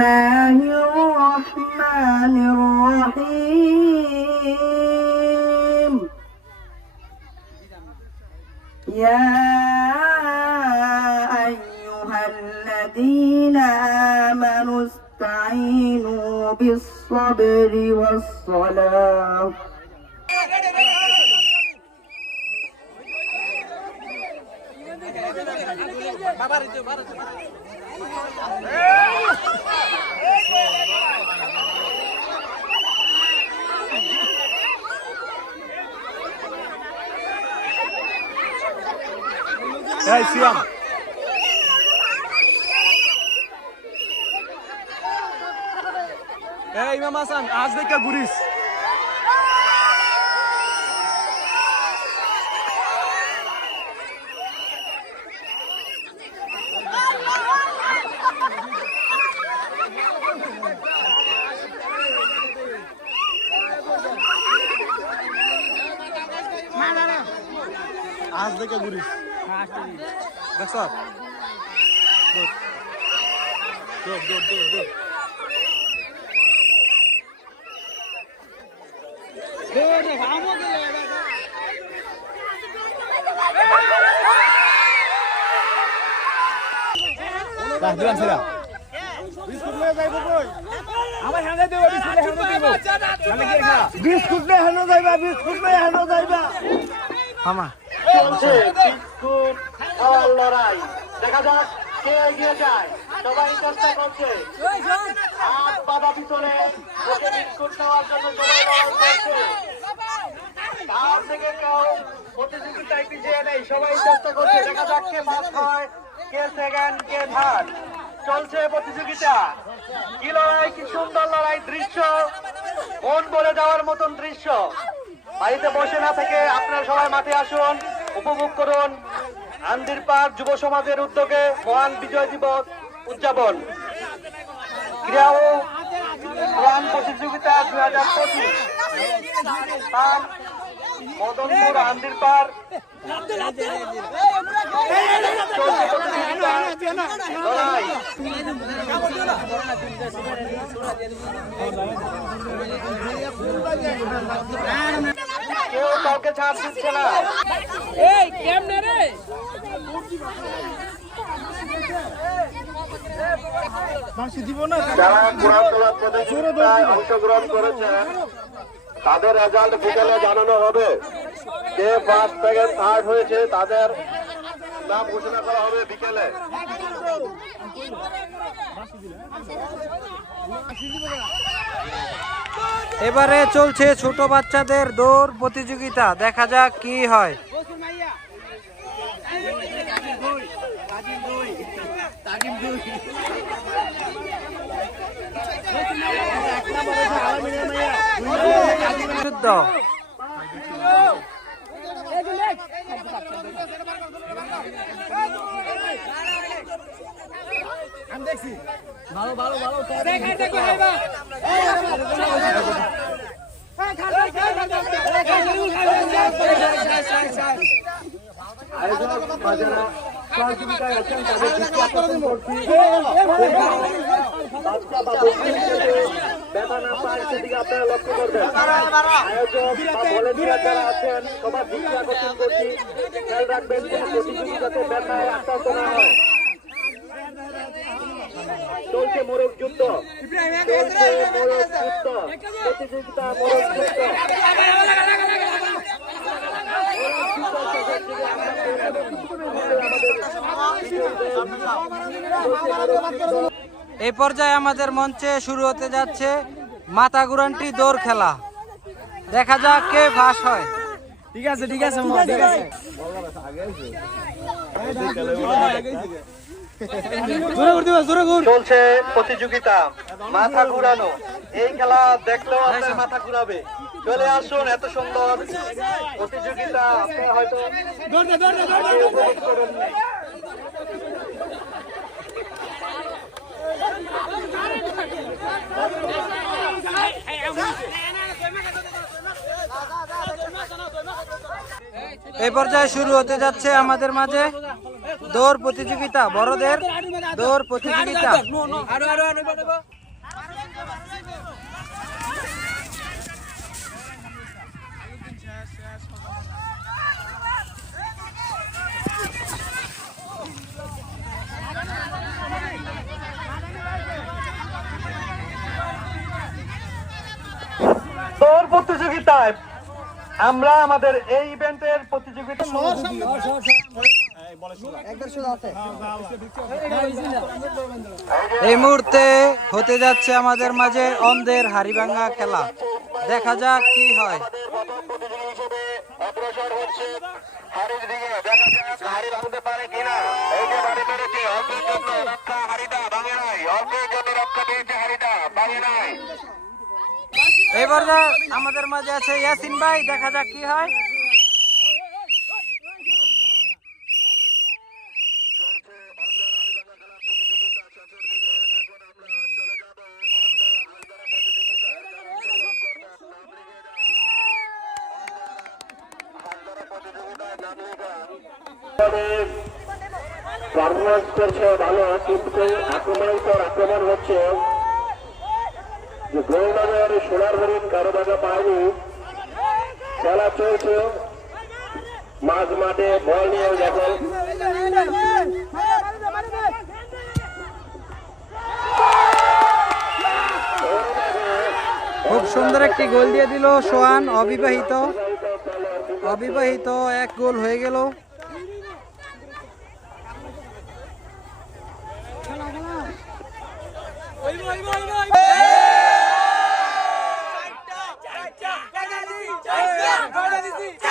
الله الرحمن الرحيم يا أيها الذين آمنوا استعينوا بالصبر والصلاة Hey, Siam. Hey, Imam Hasan, आज देखा गुरिस. आज देखा गुरिस. That's all. Good. Dah, bilang sila. Biskut le jaibo koi. Amar hande debo biskut le hande debo. Hande ki rakha. Biskut le hande jaiba. Mama. চলছে biscuit খাওয়ার লড়াই দেখা যাক কে এগিয়ে যায় সবাই চেষ্টা করছে হাত বাঁধা ভিতরে ওকে বিস্কুট খাওয়ার জন্য সবাই লড়াই করছে তার থেকে কেউ প্রতিযোগিতায় পিছিয়ে নেই সবাই চেষ্টা করছে দেখা যাক কে ফার্স্ট হয় কে সেকেন্ড কে থার্ড চলছে প্রতিযোগিতা কি লড়াই কি সুন্দর লড়াই দৃশ্য মন ভরে যাওয়ার মতন দৃশ্য বাড়িতে বসে না থেকে আপনারা সবাই মাঠে আসুন উপভোগ করুন আন্দির পার্ক যুব সমাজের উদ্যোগে মহান বিজয় দিবস উদযাপন ক্রীড়া ও মহান প্রতিযোগিতা 2025 মদনপুর আন্দির পার্ক লড়াই কেউ কাউকে ছাড় দিচ্ছে না এই কেমনে রে যারা কোরআন তেলাওয়াত প্রতিযোগিতায় অংশগ্রহণ করেছেন তাদের রেজাল্ট বিকেলে জানানো হবে কে ফার্স্ট সেকেন্ড থার্ড হয়েছে তাদের নাম ঘোষণা করা হবে বিকেলে এবারে চলছে ছোট বাচ্চাদের দৌড় প্রতিযোগিতা দেখা যাক কি হয় যুদ্ধ সহযোগিতায় আছেন তাদের দৃষ্টি আকর্ষণ করছি বাচ্চা বা ব্যথা না পায় সেদিকে আপনারা লক্ষ্য করবেন আয়োজক বা ভলেন্টিয়ার যারা আছেন সবার দৃষ্টি আকর্ষণ করছি খেয়াল রাখবেন কোন প্রতিযোগী যাতে ব্যথায় আক্রান্ত না হয় চলছে মোরগ যুদ্ধ প্রতিযোগিতা মোরগ যুদ্ধ এই পর্যায়ে আমাদের মঞ্চে শুরু হতে যাচ্ছে মাথা ঘুরান্টি দৌড় খেলা দেখা যাক কে ফার্স্ট হয় ঠিক আছে ঠিক আছে চলছে প্রতিযোগিতা মাথা ঘুরানো এই খেলা দেখলেও আপনার মাথা ঘুরাবে চলে আসুন এত সুন্দর প্রতিযোগিতা আপনারা হয়তো উপভোগ করুন এই পর্যায়ে শুরু হতে যাচ্ছে আমাদের মাঝে দৌড় প্রতিযোগিতা বড়দের দৌড় প্রতিযোগিতা। দৌড় প্রতিযোগিতায় আমরা আমাদের এই ইভেন্টের প্রতিযোগিতা এই মুহূর্তে হতে যাচ্ছে আমাদের মাঝে অন্ধের হাড়িভাঙ্গা খেলা। দেখা যাক কি হয়। অগ্রসর হচ্ছে হাড়ির দিকে, দেখা যাক হাড়ি ভাঙতে পারে কিনা। এই যে বাড়ি পেরেছে, অল্পের জন্য রক্ষা, হাড়িটা ভাঙে নাই, অল্পের জন্য রক্ষা পেয়েছে, হাড়িটা ভাঙে নাই। এবার আমাদের মাঝে আছে ইয়াসিন ভাই, দেখা যাক কি হয়। পারফরমেন্স করছে ভালো, কিন্তু আক্রমণের পর আক্রমণ হচ্ছে। যে গৌরনগর সোনার হরিণ কারো দেখা পায়নি, খেলা চলছে মাঝ মাঠে, বল নিয়ে যখন খুব সুন্দর একটি গোল দিয়ে দিল সোহান। অবিবাহিত এক গোল হয়ে গেল। চারটা